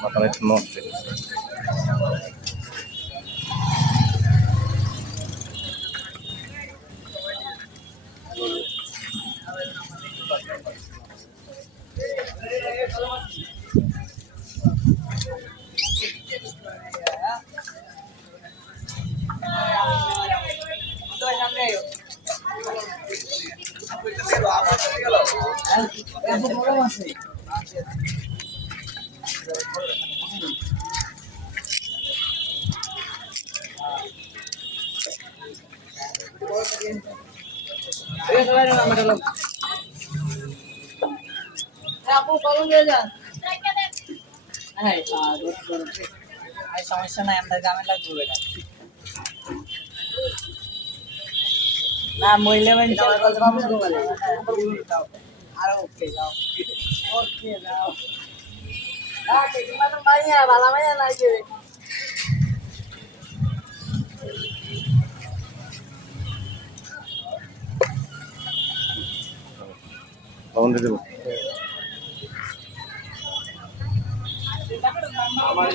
মাথার একটু নষ্ট আপু কখন দিয়ে যান? হ্যাঁ সমস্যা নাই, আমরা গ্রামে লাগবো এটা না মহিলা মানে আর ওকে যাও ওকে যাও ভাইয়া ভালো ভাইয়া নাই যে তখন দিয়ে দেবো আমার